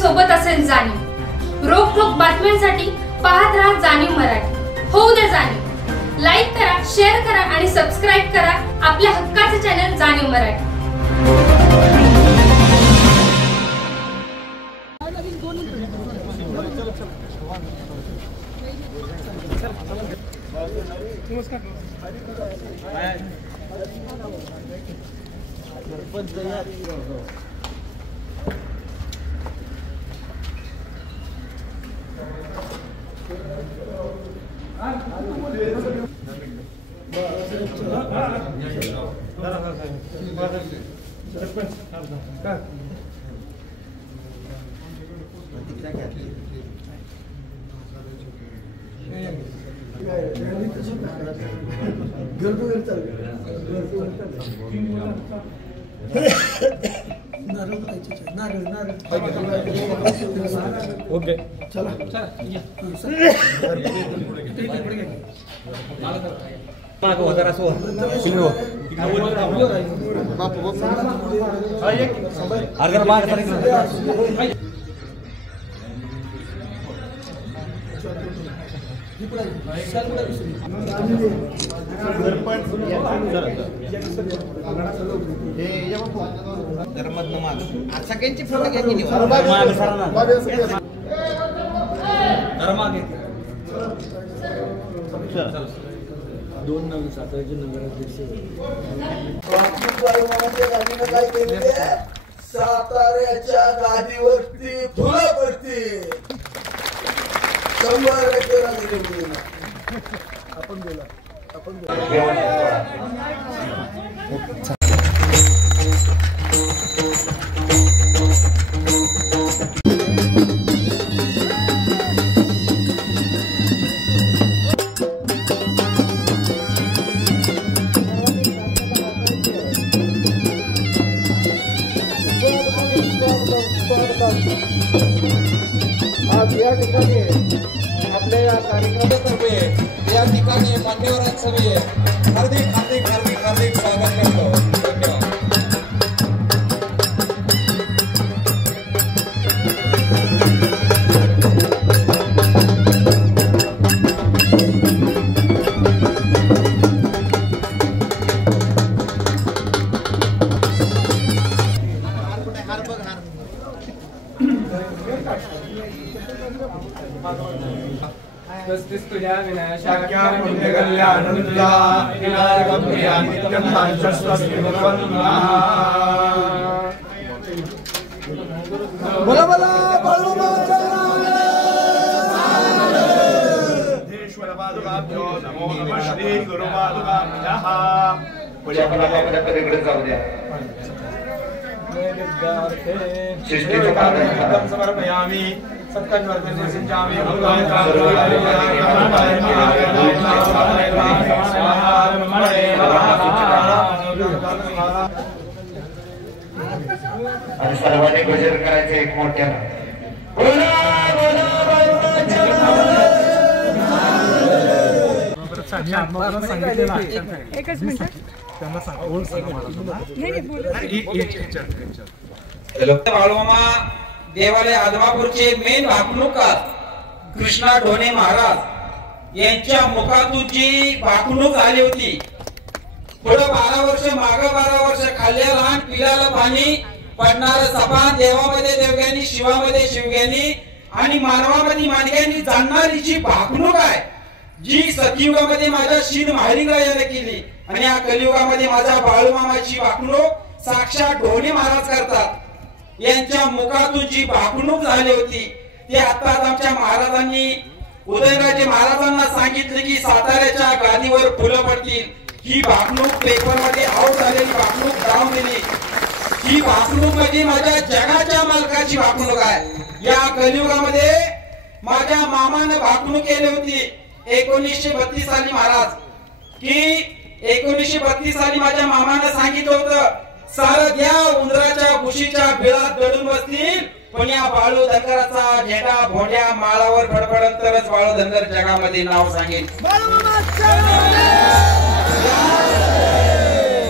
सोबत असेल जाणीव। रोखोक बातम्यांसाठी पाहत राहा जाणीव मराठी। होऊ दे जाणीव। लाईक करा, शेअर करा आणि सबस्क्राईब करा आपल्या हक्काचे चॅनल जाणीव मराठी। नमस्कार। ओके चला मागं होता रसो अगर माग सगळ्यांची फोटो घ्या की दोन नवीन साताऱ्याचे नगराध्यक्ष साताऱ्याच्या गादीवरती फुलं पडतील 100% आपण बोला आज या ठिकाणी आपल्या या कार्यक्रमातर्फे या ठिकाणी मान्यवरांसर्वे हार्दिक हार्दिक हार्दिक हार्दिक स्वागत करतो। धन्यवाद। तुझ्या विनाशाख्या पुण्यकल्याणनुजा विनायकप्रिया नित्यं शाश्वती भगवन्ना बोला बोला बाळू माता देश्वर पादुकाभ्यो नमो नमः श्री गुरु पादुकाभ्यः पुढे पलीकडे जाऊ द्या। शिष्टीचं पादं समर्पयामि सत्कर्मवर्तने सिंचामि आणि सर्वांनी भजन करायचं एक मोठ्यानं एकच मिनिट त्यांना बाळूमामा देवालय आदमापूरचे मेन भाकणूककार कृष्णा ढोणे महाराज यांच्या मुखातून जी भाकणूक झाली होती, पुढे 12 वर्ष मागे 12 वर्ष खाल्ल्या लहान पिल्याला पाणी पडणार सपान देवामध्ये देवग्यानी शिवामध्ये शिवग्यानी आणि मानवामध्ये मानग्यानी जाणणारी जी भाकणूक आहे, जी सतयुगामध्ये माझ्या शीन माहेरिंगा याने केली आणि या कलियुगामध्ये माझ्या बाळूमामाची भाकणूक साक्षात ढोणे महाराज करतात। यांच्या मुखातून जी भाकणूक झाली होती ती आताच आमच्या महाराजांनी उदयनराजे महाराजांना सांगितले की साताऱ्याच्या गादीवर फुलं पडतील। ही भाकणूक पेपरमध्ये आऊट झालेली भाकणूक दावून दिली। ही भाकणूक म्हणजे माझ्या जगाच्या मालकाची भाकणूक आहे। या कलियुगामध्ये माझ्या मामाने भाकणूक केली होती 1932 साली महाराज की 1932 साली माझ्या मामाने सांगितलं होतं सार द्या उंदराच्या घुशीच्या बिळात दडून बसतील पण या बाळू धनगराचा झेंडा भोंड्या माळावर फडफडत तरच बाळू धनगर जगामध्ये नाव सांगेल।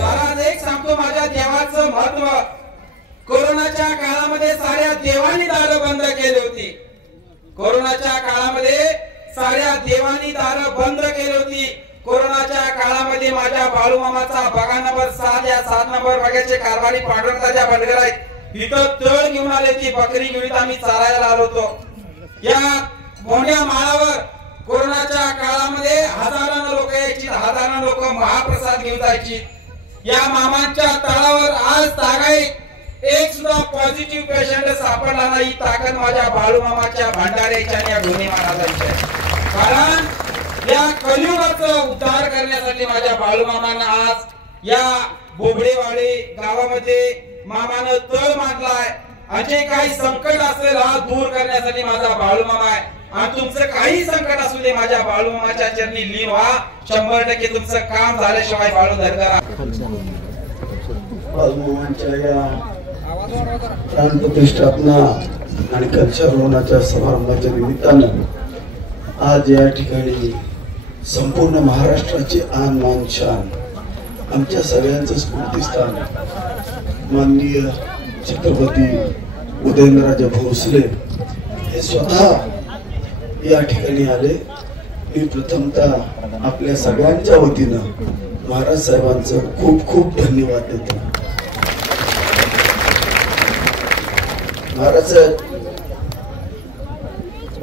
महाराज एक सांगतो माझ्या देवाचं महत्व, कोरोनाच्या काळामध्ये साऱ्या देवांनी दार बंद कोरोनाच्या काळामध्ये साऱ्या देवानी दार बंद केली होती. कोरोनाच्या काळामध्ये माझ्या बाळूमामाचा बघा नंबर 7 या 7 नंबर बघायचे कारभारी पांडुरंगाच्या बंडगर आहेत. इथं तळ घेऊन आले ती बकरी घेऊन आम्ही चालायला आलो होतो. या मोठ्या माळावर कोरोनाच्या काळामध्ये हजारांना लोक यायची, हजारांना लोक महाप्रसाद घेऊन जायची. या मामांच्या तळावर आज तागायत एक सुद्धा पॉझिटिव्ह पेशंट सापडला नाही. ताकद माझ्या बाळूमामाच्या भंडाऱ्याच्या आणि या ढोणे महाराजांच्या. कारण या कलियुगाचा उद्धार करण्यासाठी माझ्या बाळूमामांना आज या बोबडेवाडे गावामध्ये मामानं तळ मांडलाय. असे काही संकट असेल हा दूर करण्यासाठी माझा बाळूमामा आहे. आणि तुमचं काही संकट असू दे माझ्या बाळूमामाच्या चरणी लीन व्हा. 100% तुमचं काम झाल्याशिवाय बाळू धरकर बाळूमामांच्या या प्राणप्रतिष्ठापना आणि कलशारोहणाच्या समारंभाच्या निमित्तानं आज या ठिकाणी संपूर्ण महाराष्ट्राची आन मान शान आमच्या सगळ्यांचं स्फूर्तिस्थान माननीय छत्रपती उदयनराजे भोसले हे स्वतः या ठिकाणी आले. मी प्रथमतः आपल्या सगळ्यांच्या वतीनं महाराज साहेबांचं खूप खूप धन्यवाद देतो. महाराज साहेब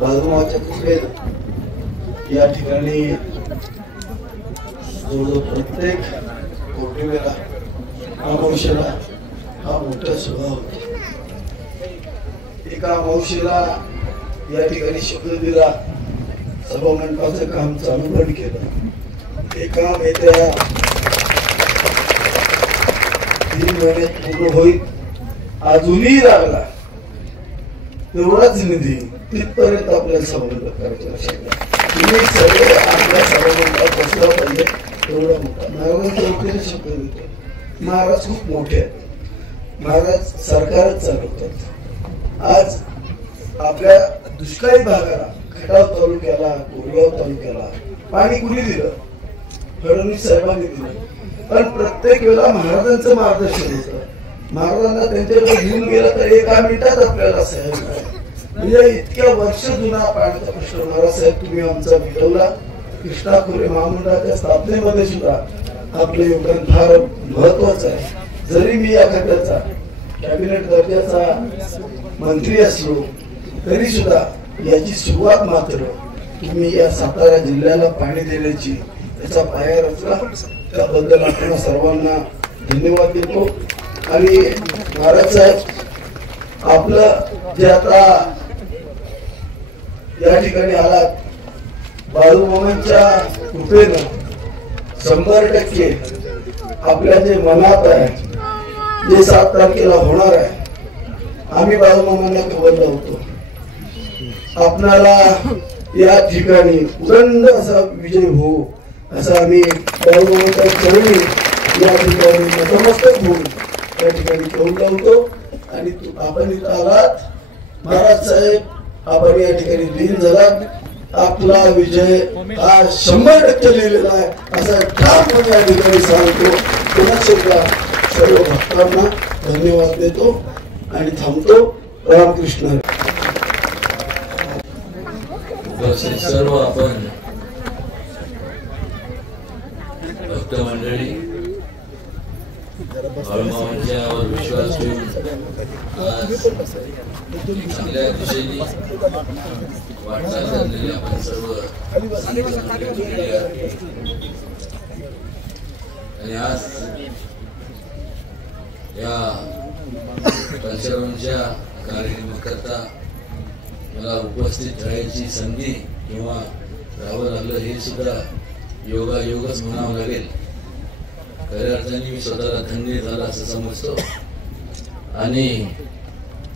बाळूमामाच्या कृपेनं या ठिकाणी जवळजवळ प्रत्येक पौर्णिमेला अमावस्येला हा मोठा स्वभाव होता. एका अमावस्येला या ठिकाणी शब्द दिला, सभामंडपाचं काम चालू पण केलं. एका येत्या 3 महिन्यात पूर्ण होईल. अजूनही लागला तेवढाच निधी तिथपर्यंत आपल्याला सभामंडप करायचं. लक्षात घ्या, तुम्ही सगळे आपल्या सभामंडपात बसला पाहिजे. एवढा मोठा महाराज शब्द देतो. महाराज खूप मोठे आहेत. महाराज सरकारच चालवतात. आज आपल्या दुष्काळी भागाला खटाव तालुक्याला कोरेगाव तालुक्याला पाणी कुणी दिलं? फडणवीस साहेबांनी दिलं. पण प्रत्येक वेळेला महाराजांचं मार्गदर्शन होतं. महाराजांना त्यांच्याकडे घेऊन गेलं तर 1 मिनिटात आपल्याला साहेब म्हणजे इतक्या वर्ष जुना पाण्याचा प्रश्न महाराज साहेब तुम्ही आमचा मिटवला. कृष्णा खोरे महामंडळाच्या स्थापनेमध्ये सुद्धा आपलं योगदान फार महत्वाचं आहे. जरी मी या खात्याचा कॅबिनेट दर्जाचा मंत्री असलो तरी सुद्धा याची सुरुवात मात्र तुम्ही या सातारा जिल्ह्याला पाणी देण्याची याचा पाया रचला. त्याबद्दल आपण सर्वांना धन्यवाद देतो. आणि महाराज साहेब आपलं जे आता या ठिकाणी आलात बाळूमामांच्या कृपेनं 100% आपल्या जे मनात आहे जे 7 तारखेला होणार आहे आम्ही बाळूमामांना खबर लावतो. आपणाला या ठिकाणी उदंड असा विजय हो असा आम्ही बाळूमामांच्या चरणी या ठिकाणी नतमस्तक होऊन या ठिकाणी करून लावतो. आणि आपण इथं आलात महाराज साहेब आपण या ठिकाणी लीन झालात. आपला विजय हा 100% लिहिलेला आहे असं ठामपणे या ठिकाणी सांगतो. पुन्हा सुद्धा सर्व भक्तांना धन्यवाद देतो आणि थांबतो. रामकृष्ण. सर्व आपण भक्त मंडळी बाळूमामांच्यावर विश्वास ठेवून आज चांगल्या दिशेने वाटचाल करलेली आपण सर्व आणि आज या कल्चरच्या कार्यक्रमाकरता मला उपस्थित राहायची संधी किंवा राहावं लागलं हे सुद्धा योगायोगच म्हणावं लागेल. खऱ्या अर्थाने मी स्वतःला धन्य झाला असं समजतो. आणि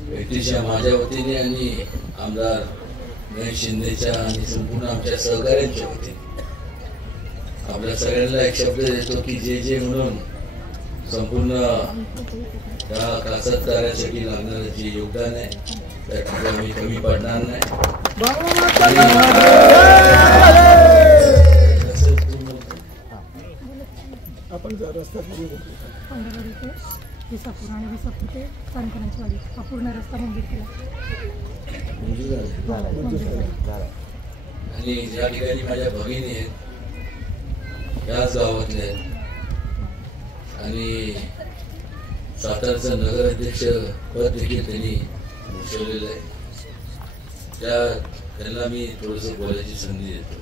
व्यक्तीच्या माझ्या वतीने आणि आमदार महेश शिंदेच्या आणि संपूर्ण आमच्या सहकार्यांच्या वतीने आपल्या सगळ्यांना एक शब्द देतो की जे म्हणून संपूर्ण त्या कासत कार्यासाठी लागणारं जे योगदान आहे त्यासाठी आम्ही कमी पडणार नाही. आपण रस्ता विसापूर आणि विसापूर ते चांदकरांची वाडी हा पूर्ण रस्ता मंजूर केला. आणि ज्या ठिकाणी माझ्या भगिनी आहेत याच गावातल्या आहेत आणि सातारचं नगराध्यक्ष पद देखील त्यांनी भूषवलेलं आहे. त्यांना मी थोडंसं बोलायची संधी देतो.